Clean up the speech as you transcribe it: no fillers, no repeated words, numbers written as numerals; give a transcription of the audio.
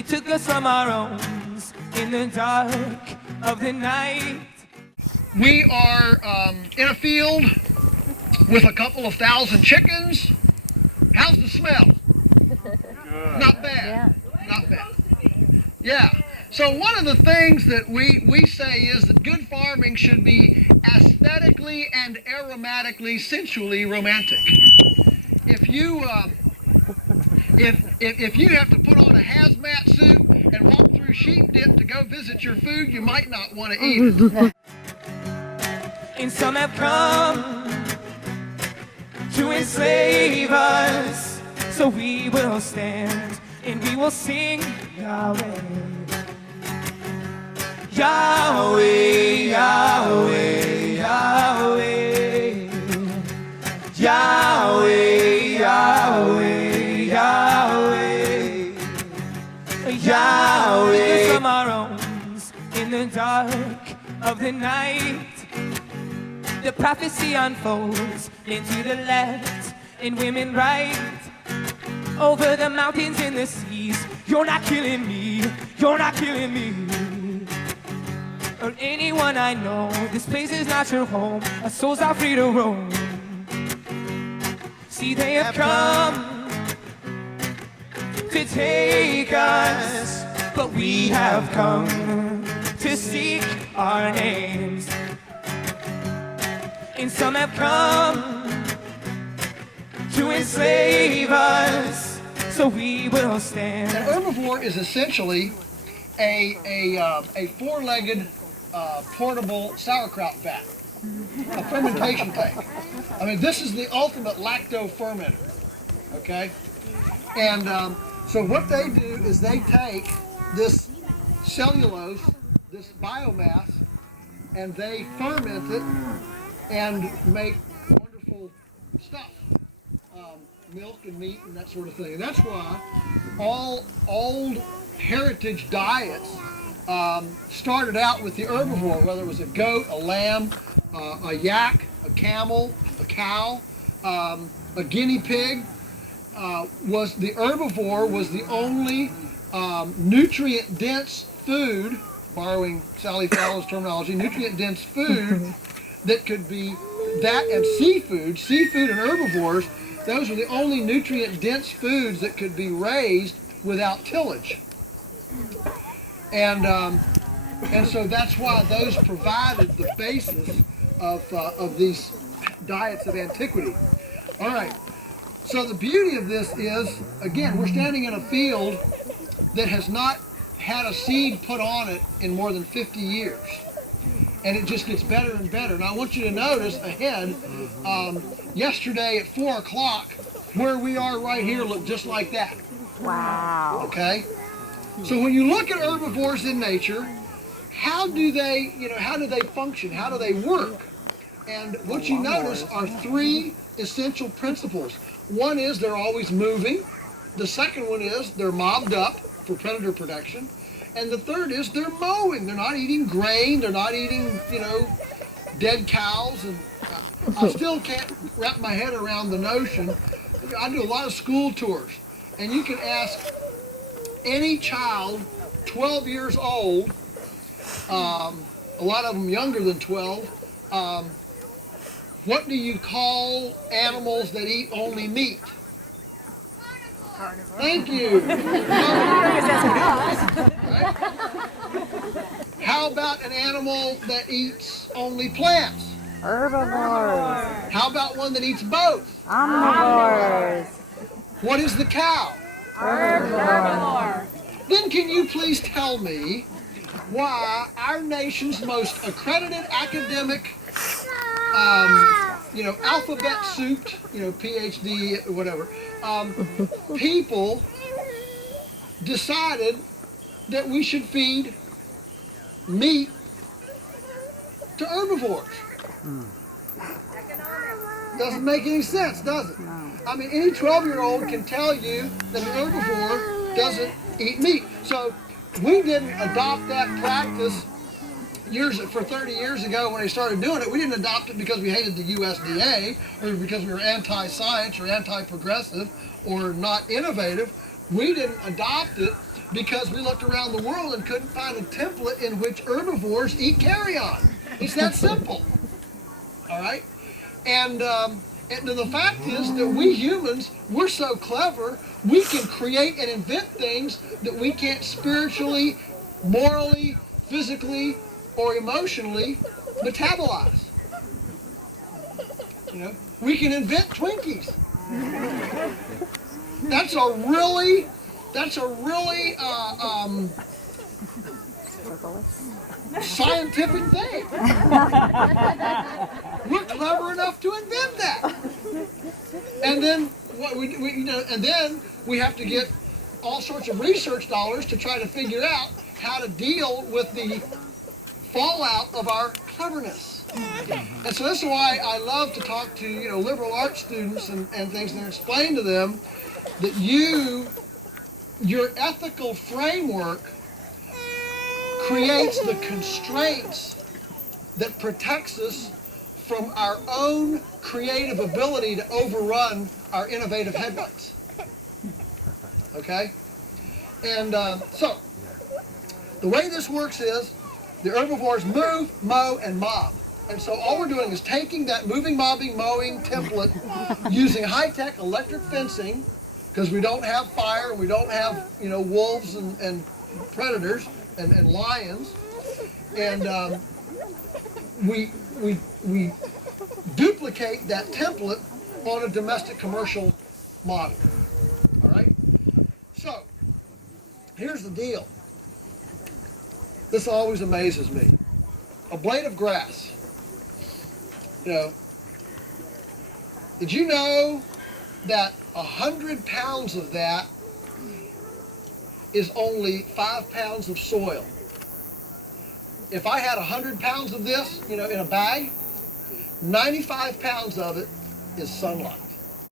They took us from our homes in the dark of the night. We are in a field with a couple of thousand chickens. How's the smell? Good. Not bad. Yeah. Not bad. Yeah. So one of the things that we say is that good farming should be aesthetically and aromatically, sensually romantic. If you if you have to put on a hazmat suit and walk through sheep dip to go visit your food, you might not want to eat it. And some have come to enslave us, so we will stand and we will sing Yahweh. Yahweh, Yahweh, Yahweh, Yahweh, Yahweh, Yahweh, Yahweh. From our homes in the dark of the night, the prophecy unfolds into the left and women right. Over the mountains and the seas, you're not killing me, you're not killing me. Or anyone I know, this place is not your home, our souls are free to roam. See, they have come to take us, but we have come to seek our names. And some have come to enslave us, so we will stand. An herbivore is essentially a four-legged portable sauerkraut vat, a fermentation tank. I mean, this is the ultimate lacto fermenter, okay? And so what they do is they take this cellulose, this biomass, and they ferment it and make wonderful stuff, milk and meat and that sort of thing. And that's why all old heritage diets started out with the herbivore, whether it was a goat, a lamb, a yak, a camel, a cow, a guinea pig. The herbivore was the only nutrient-dense food, borrowing Sally Fowler's terminology, nutrient-dense food that could be that, and seafood and herbivores, those were the only nutrient-dense foods that could be raised without tillage. And so that's why those provided the basis of these diets of antiquity. All right, so the beauty of this is, again, we're standing in a field that has not had a seed put on it in more than 50 years. And it just gets better and better. And I want you to notice ahead, yesterday at 4 o'clock, where we are right here looked just like that. Wow. Okay? So when you look at herbivores in nature, how do they function? How do they work? And what you notice are three essential principles. One is they're always moving. The second one is they're mobbed up for predator protection. And the third is they're mowing. They're not eating grain. They're not eating, dead cows. And I still can't wrap my head around the notion. I do a lot of school tours. And you can ask any child 12 years old, a lot of them younger than 12, what do you call animals that eat only meat? Carnivore. Thank you. Right? How about an animal that eats only plants? Herbivores. How about one that eats both? Omnivores. What is the cow? Herbivore. Then can you please tell me why our nation's most accredited academic, alphabet souped, PhD, whatever, people decided that we should feed meat to herbivores? Doesn't make any sense, does it? No. I mean, any 12-year-old can tell you that an herbivore doesn't eat meat. So we didn't adopt that practice for 30 years ago when they started doing it. We didn't adopt it because we hated the USDA or because we were anti-science or anti-progressive or not innovative. We didn't adopt it because we looked around the world and couldn't find a template in which herbivores eat carrion. It's that simple. All right? And the fact is that we humans, we're so clever, we can create and invent things that we can't spiritually, morally, physically, or emotionally metabolize. You know, we can invent Twinkies. That's a really scientific thing. We're clever enough to invent that. And then what and then we have to get all sorts of research dollars to try to figure out how to deal with the fallout of our cleverness. And so that's why I love to talk to liberal arts students and things, and explain to them that your ethical framework creates the constraints that protects us from our own creative ability to overrun our innovative headlights. Okay? And so, the way this works is the herbivores move, mow, and mob. And so all we're doing is taking that moving, mobbing, mowing template using high-tech electric fencing, because we don't have fire, and we don't have wolves and predators and lions, and we duplicate that template on a domestic commercial model. All right. So here's the deal. This always amazes me. A blade of grass. Did you know that 100 pounds of that is only 5 pounds of soil? If I had 100 pounds of this, in a bag, 95 pounds of it is sunlight.